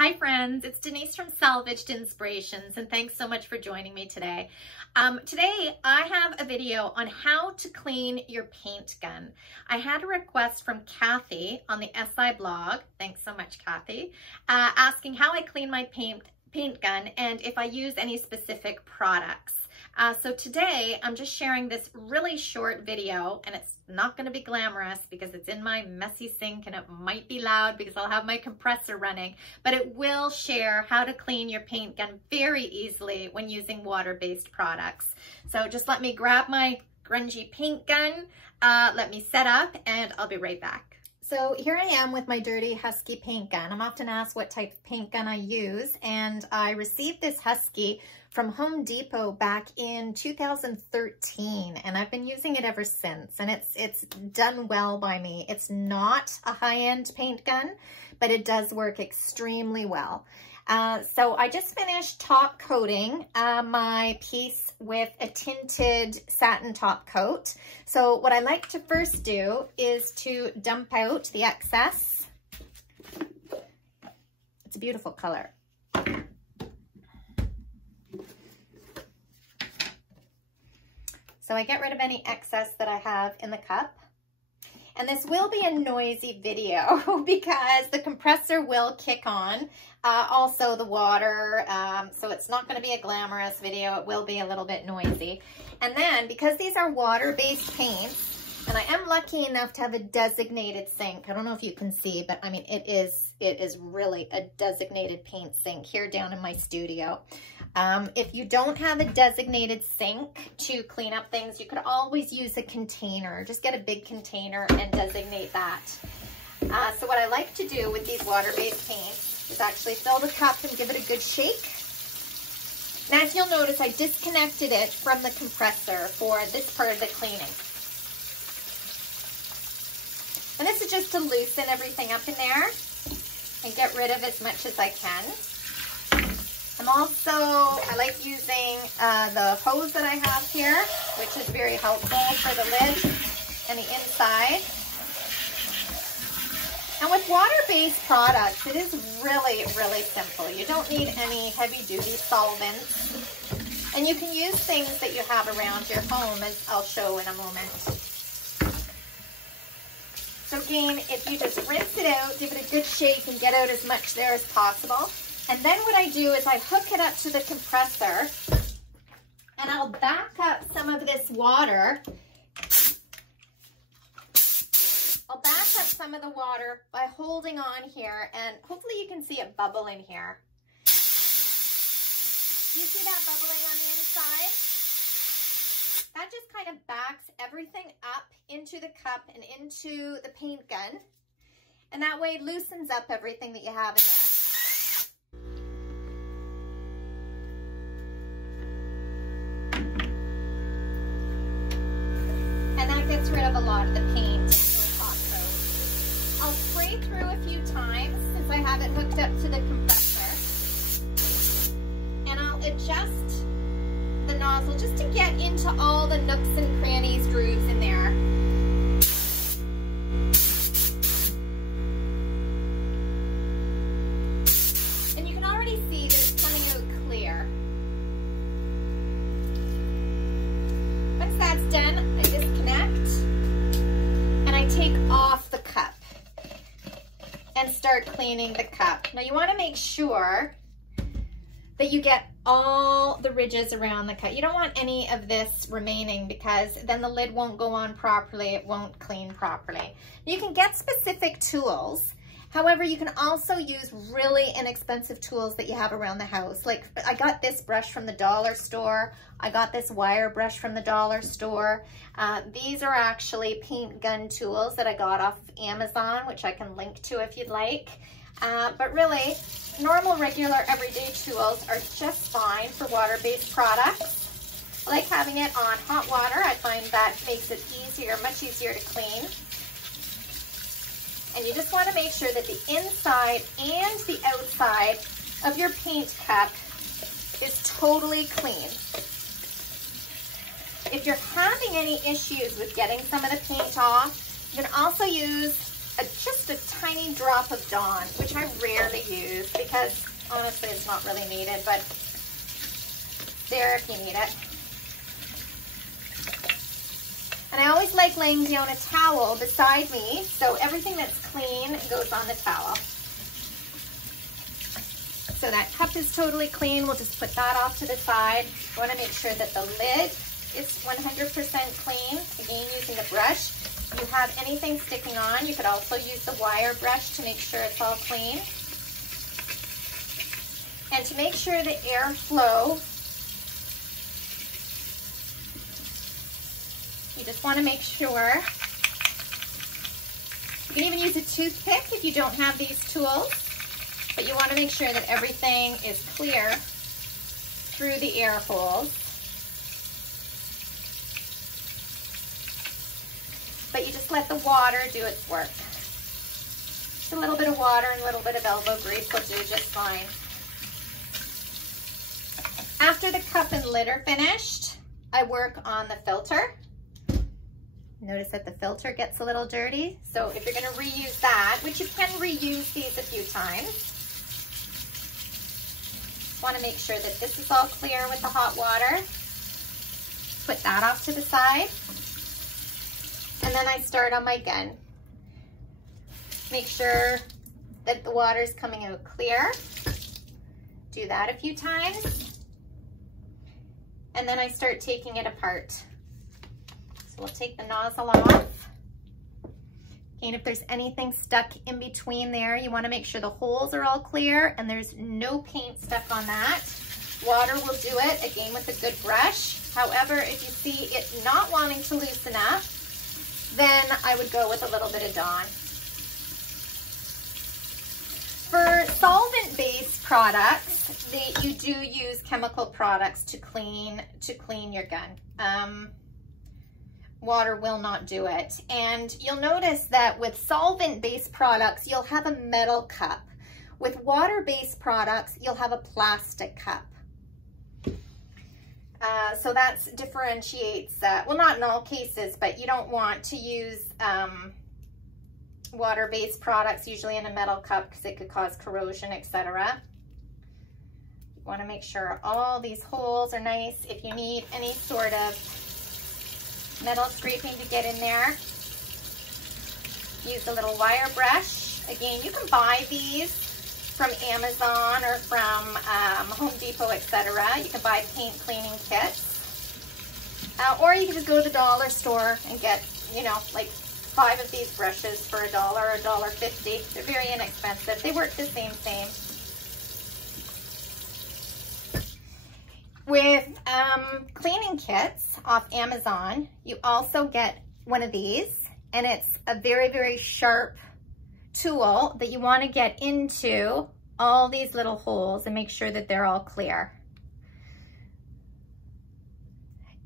Hi friends, it's Denise from Salvaged Inspirations, and thanks so much for joining me today. Today I have a video on how to clean your paint gun. I had a request from Kathy on the SI blog, thanks so much Kathy, asking how I clean my paint gun and if I use any specific products. So today I'm just sharing this really short video, and it's not going to be glamorous because it's in my messy sink and it might be loud because I'll have my compressor running, but it will share how to clean your paint gun very easily when using water-based products. So just let me grab my grungy paint gun, let me set up, and I'll be right back. So here I am with my dirty Husky paint gun. I'm often asked what type of paint gun I use, and I received this Husky from Home Depot back in 2013, and I've been using it ever since, and it's done well by me. It's not a high-end paint gun, but it does work extremely well. So I just finished top coating my piece with a tinted satin top coat. So what I like to first do is to dump out the excess. It's a beautiful color. So I get rid of any excess that I have in the cup. And this will be a noisy video because the compressor will kick on, also the water, so it's not going to be a glamorous video. It will be a little bit noisy. And then because these are water-based paints, and I am lucky enough to have a designated sink. I don't know if you can see, but I mean, it is really a designated paint sink here down in my studio. If you don't have a designated sink to clean up things, you could always use a container. Just get a big container and designate that. So what I like to do with these water-based paints is actually fill the cup and give it a good shake. Now, if you'll notice, I disconnected it from the compressor for this part of the cleaning. And this is just to loosen everything up in there and get rid of as much as I can. I like using the hose that I have here, which is very helpful for the lid and the inside. And with water-based products, it is really, really simple. You don't need any heavy-duty solvents. And you can use things that you have around your home, as I'll show in a moment. So again, if you just rinse it out, give it a good shake, and get out as much there as possible. And then what I do is I hook it up to the compressor, and I'll back up some of this water. I'll back up some of the water by holding on here, and hopefully you can see it bubble in here. You see that bubbling on the inside? That just kind of backs everything up into the cup and into the paint gun, and that way it loosens up everything that you have in there. Gets rid of a lot of the paint and the top coat. I'll spray through a few times since I have it hooked up to the compressor, and I'll adjust the nozzle just to get into all the nooks and crannies, grooves in there. And you can already see that it's coming out clear. Once that's done, I disconnect and I take off the cup and start cleaning the cup. Now you want to make sure that you get all the ridges around the cup. You don't want any of this remaining because then the lid won't go on properly. It won't clean properly. You can get specific tools. However, you can also use really inexpensive tools that you have around the house. Like I got this brush from the dollar store. I got this wire brush from the dollar store. These are actually paint gun tools that I got off Amazon, which I can link to if you'd like. But really, normal, regular, everyday tools are just fine for water-based products. I like having it on hot water. I find that makes it easier, much easier to clean. And you just want to make sure that the inside and the outside of your paint cup is totally clean. If you're having any issues with getting some of the paint off, you can also use just a tiny drop of Dawn, which I rarely use because because honestly it's not really needed, but there if you need it. And I always like laying down a towel beside me so everything that's clean goes on the towel. So that cup is totally clean. We'll just put that off to the side. You want to make sure that the lid is 100% clean. Again, using a brush. If you have anything sticking on, you could also use the wire brush to make sure it's all clean. And to make sure the airflow, you just want to make sure. You can even use a toothpick if you don't have these tools. But you want to make sure that everything is clear through the air holes. But you just let the water do its work. Just a little bit of water and a little bit of elbow grease will do just fine. After the cup and lid are finished, I work on the filter. Notice that the filter gets a little dirty. So if you're going to reuse that, which you can reuse these a few times, want to make sure that this is all clear with the hot water. Put that off to the side. And then I start on my gun. Make sure that the water is coming out clear. Do that a few times. And then I start taking it apart. So we'll take the nozzle off. And if there's anything stuck in between there, you want to make sure the holes are all clear and there's no paint stuck on that. Water will do it, again with a good brush. However, if you see it not wanting to loosen up, then I would go with a little bit of Dawn. For solvent-based products, you do use chemical products to clean your gun. Water will not do it. And you'll notice that with solvent-based products, you'll have a metal cup. With water-based products, you'll have a plastic cup. So that differentiates, well, not in all cases, but you don't want to use water-based products usually in a metal cup because it could cause corrosion, etc. You want to make sure all these holes are nice. If you need any sort of metal scraping to get in there, use a little wire brush. Again, you can buy these from Amazon or from Home Depot, etc. You can buy paint cleaning kits. Or you can just go to the dollar store and get, you know, like 5 of these brushes for $1 or $1.50. They're very inexpensive. They work the same. With cleaning kits off Amazon, you also get one of these, and it's a very, very sharp tool that you want to get into all these little holes and make sure that they're all clear.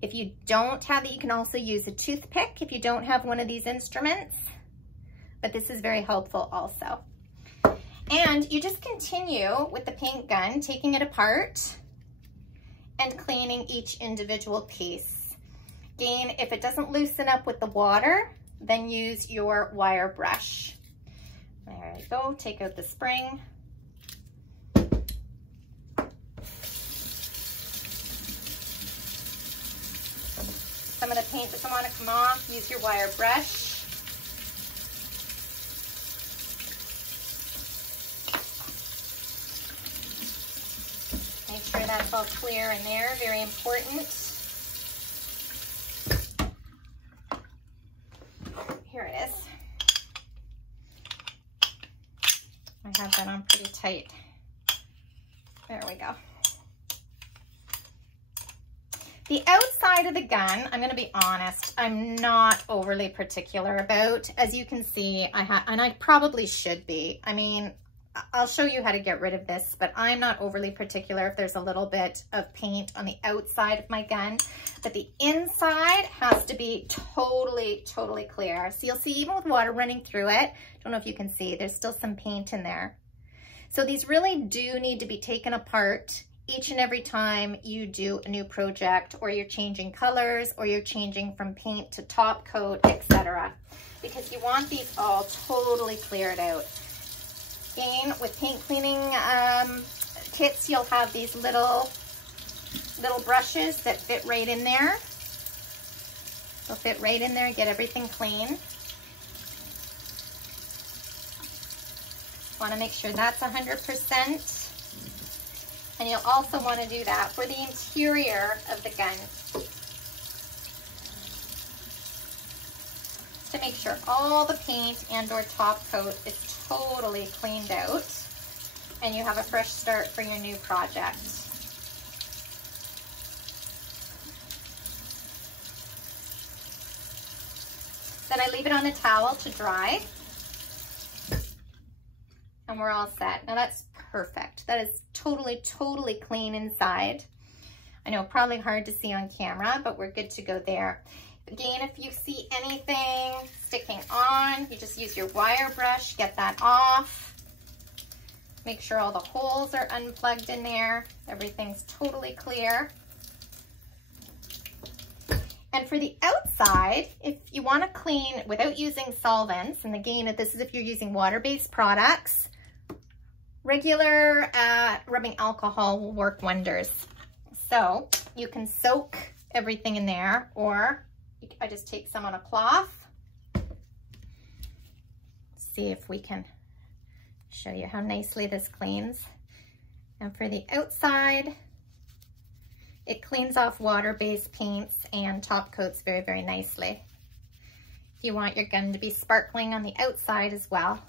If you don't have it, you can also use a toothpick if you don't have one of these instruments, but this is very helpful also. And you just continue with the paint gun, taking it apart and cleaning each individual piece. Again, if it doesn't loosen up with the water, then use your wire brush. There you go, take out the spring. Some of the paint doesn't want to come off, use your wire brush. Make sure that's all clear in there, very important. Here it is. I have that on pretty tight. There we go. The outside of the gun, I'm going to be honest, I'm not overly particular about. As you can see, and I probably should be. I mean, I'll show you how to get rid of this, but I'm not overly particular if there's a little bit of paint on the outside of my gun. But the inside has to be totally, totally clear. So you'll see even with water running through it, don't know if you can see, there's still some paint in there. So these really do need to be taken apart each and every time you do a new project, or you're changing colors, or you're changing from paint to top coat, etc. Because you want these all totally cleared out. Again, with paint cleaning kits, you'll have these little brushes that fit right in there. They'll fit right in there, get everything clean. Want to make sure that's 100%. And you'll also want to do that for the interior of the gun, to make sure all the paint and or top coat is totally cleaned out and you have a fresh start for your new project. Then I leave it on a towel to dry and we're all set. Now that's perfect. That is totally clean inside. I know, probably hard to see on camera, but we're good to go there. Again, if you see anything sticking on, you just use your wire brush, get that off. Make sure all the holes are unplugged in there. Everything's totally clear. And for the outside, if you want to clean without using solvents, and again, this is if you're using water-based products, regular rubbing alcohol will work wonders. So you can soak everything in there, or I just take some on a cloth. See if we can show you how nicely this cleans. And for the outside, it cleans off water-based paints and top coats very nicely. If you want your gun to be sparkling on the outside as well.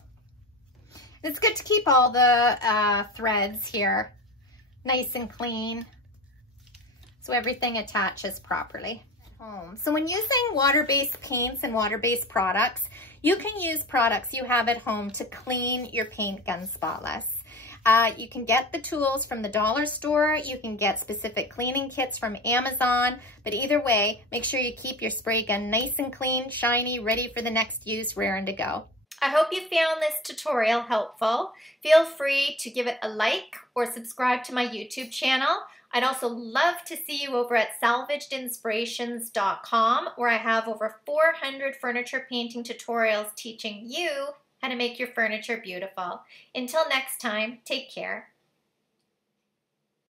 It's good to keep all the threads here nice and clean so everything attaches properly. So when using water-based paints and water-based products, you can use products you have at home to clean your paint gun spotless. You can get the tools from the dollar store, you can get specific cleaning kits from Amazon, but either way, make sure you keep your spray gun nice and clean, shiny, ready for the next use, raring to go. I hope you found this tutorial helpful. Feel free to give it a like or subscribe to my YouTube channel. I'd also love to see you over at salvagedinspirations.com, where I have over 400 furniture painting tutorials teaching you how to make your furniture beautiful. Until next time, take care.